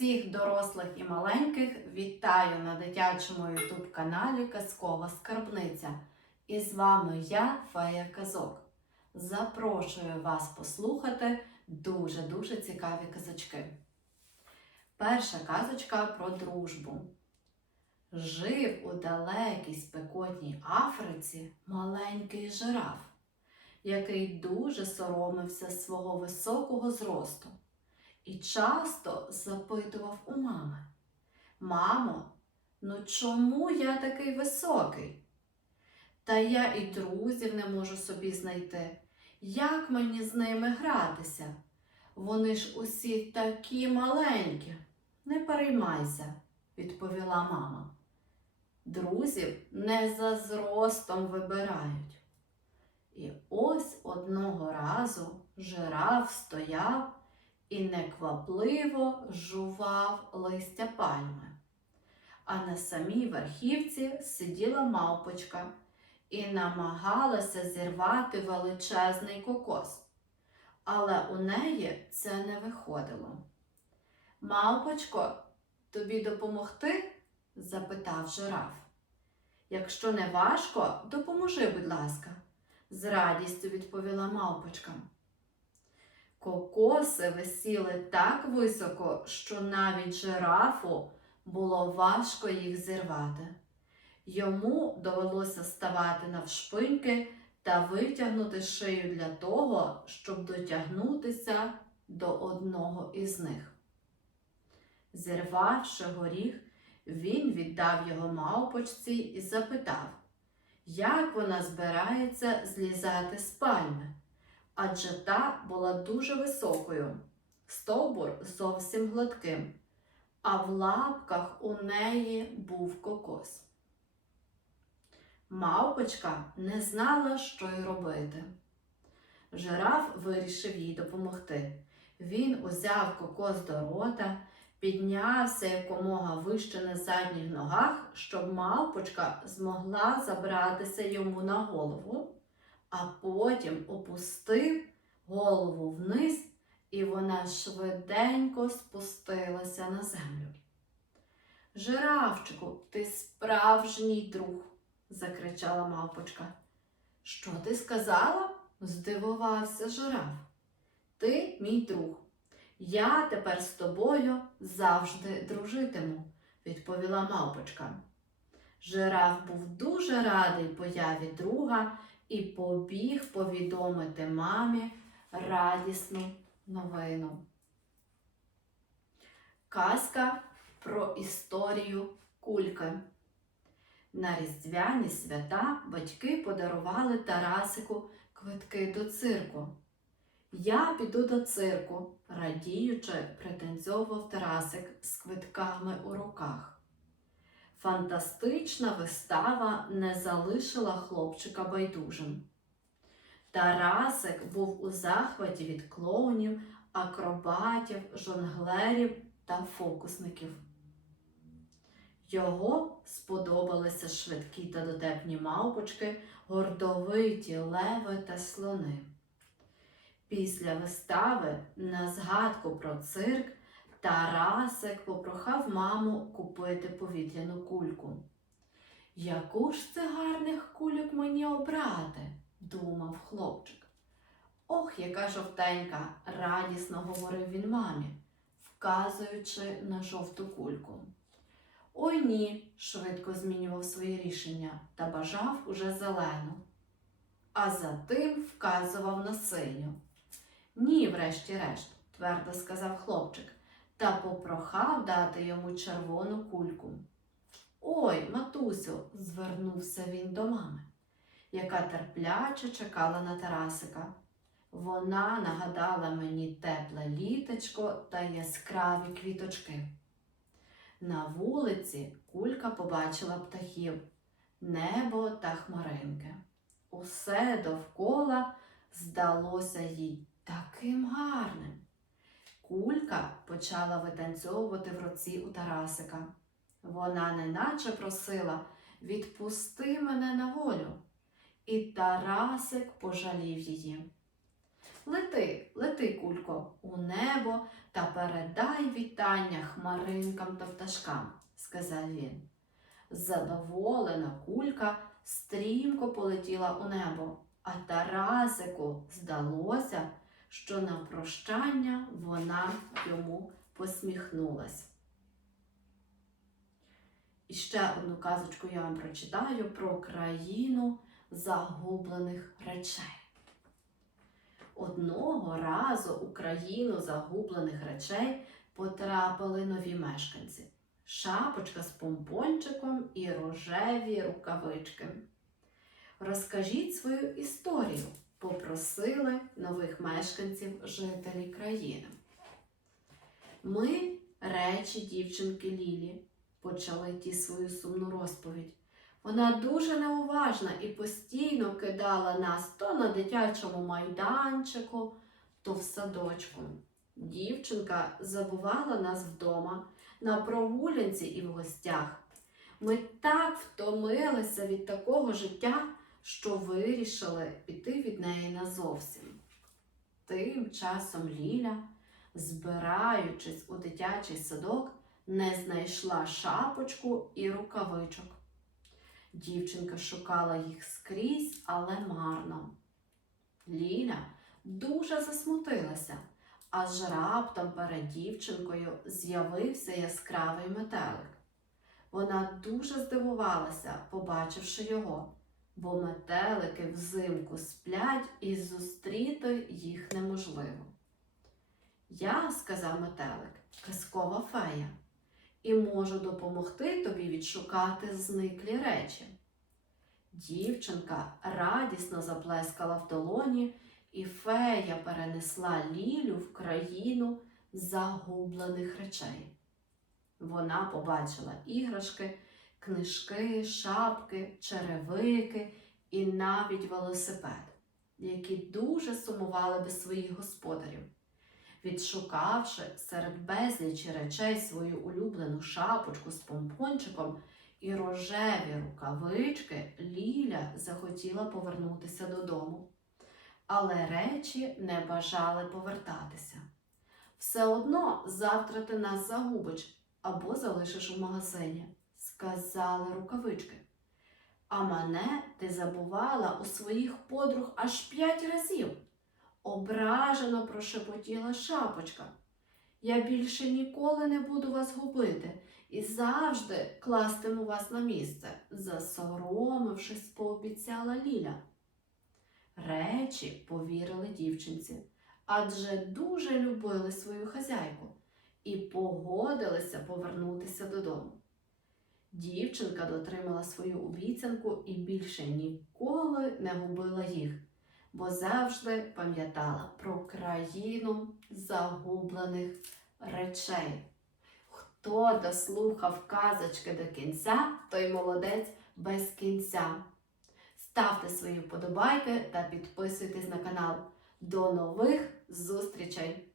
Всіх дорослих і маленьких вітаю на дитячому ютуб каналі Казкова Скарбниця. І з вами я, Фея Казок. Запрошую вас послухати дуже-дуже цікаві казочки. Перша казочка про дружбу. Жив у далекій спекотній Африці маленький жираф, який дуже соромився свого високого зросту і часто запитував у мами: Мамо, ну чому я такий високий? Та я і друзів не можу собі знайти. Як мені з ними гратися? Вони ж усі такі маленькі. Не переймайся, відповіла мама. Друзів не за зростом вибирають. І ось одного разу жираф стояв і неквапливо жував листя пальми. А на самій верхівці сиділа мавпочка і намагалася зірвати величезний кокос. Але у неї це не виходило. Мавпочко, тобі допомогти? запитав жираф. Якщо не важко, допоможи, будь ласка, з радістю відповіла мавпочка. Кокоси висіли так високо, що навіть жирафу було важко їх зірвати. Йому довелося ставати навшпиньки та витягнути шию для того, щоб дотягнутися до одного із них. Зірвавши горіх, він віддав його мавпочці і запитав, як вона збирається злізати з пальми адже та була дуже високою, стовбур зовсім гладким, а в лапках у неї був кокос. Мавпочка не знала, що й робити. Жираф вирішив їй допомогти. Він узяв кокос до рота, піднявся якомога вище на задніх ногах, щоб мавпочка змогла забратися йому на голову а потім опустив голову вниз, і вона швиденько спустилася на землю. Жирафчику, ти справжній друг, закричала мавпочка. Що ти сказала? здивувався жираф. Ти мій друг. Я тепер з тобою завжди дружитиму, відповіла мавпочка. Жираф був дуже радий появі друга і побіг повідомити мамі радісну новину. Казка про історію кульки. На різдвяні свята батьки подарували Тарасику квитки до цирку. Я піду до цирку, радіючи, претензьовував Тарасик з квитками у руках. Фантастична вистава не залишила хлопчика байдужим. Тарасик був у захваті від клоунів, акробатів, жонглерів та фокусників. Його сподобалися швидкі та дотепні мавпочки, гордовиті леви та слони. Після вистави на згадку про цирк Тарасик попрохав маму купити повітряну кульку. Яку ж це гарних кульок мені обрати? думав хлопчик. Ох, яка жовтенька, радісно говорив він мамі, вказуючи на жовту кульку. Ой ні, швидко змінював своє рішення та бажав уже зелену. А за тим вказував на синю. Ні, врешті-решт, твердо сказав хлопчик та попрохав дати йому червону кульку. Ой, матусю, звернувся він до мами, яка терпляче чекала на Тарасика. Вона нагадала мені тепле літочко та яскраві квіточки. На вулиці кулька побачила птахів, небо та хмаринки. Усе довкола здалося їй таким гарним. Кулька почала витанцьовувати в руці у Тарасика. Вона неначе просила відпусти мене на волю. І Тарасик пожалів її. Лети, лети, кулько, у небо та передай вітання хмаринкам та пташкам, сказав він. Задоволена кулька стрімко полетіла у небо, а Тарасику здалося, що на прощання вона йому посміхнулась. І ще одну казочку я вам прочитаю про країну загублених речей. Одного разу у країну загублених речей потрапили нові мешканці. Шапочка з помпончиком і рожеві рукавички. Розкажіть свою історію, попросили нових мешканців жителі країни. Ми, речі дівчинки Лілі, почали ті свою сумну розповідь. Вона дуже неуважна і постійно кидала нас то на дитячому майданчику, то в садочку. Дівчинка забувала нас вдома, на прогулянці і в гостях. Ми так втомилися від такого життя, що вирішили піти від неї назовсім. Тим часом Ліля, збираючись у дитячий садок, не знайшла шапочку і рукавичок. Дівчинка шукала їх скрізь, але марно. Ліля дуже засмутилася, аж раптом перед дівчинкою з'явився яскравий метелик. Вона дуже здивувалася, побачивши його, бо метелики взимку сплять і зустріти їх неможливо. Я, сказав метелик, казкова фея і можу допомогти тобі відшукати зниклі речі. Дівчинка радісно заплескала в долоні, і фея перенесла Лілю в країну загублених речей. Вона побачила іграшки, книжки, шапки, черевики і навіть велосипед, які дуже сумували без своїх господарів. Відшукавши серед безлічі речей свою улюблену шапочку з помпончиком і рожеві рукавички, Ліля захотіла повернутися додому. Але речі не бажали повертатися. Все одно завтра ти нас загубиш або залишиш у магазині, сказали рукавички. А мене ти забувала у своїх подруг аж п'ять разів. Ображено прошепотіла шапочка. Я більше ніколи не буду вас губити і завжди кластиму вас на місце, засоромившись, пообіцяла Ліля. Речі повірили дівчинці, адже дуже любили свою хазяйку і погодилися повернутися додому. Дівчинка дотримала свою обіцянку і більше ніколи не губила їх бо завжди пам'ятала про країну загублених речей. Хто дослухав казочки до кінця, той молодець без кінця. Ставте свої вподобайки та підписуйтесь на канал. До нових зустрічей!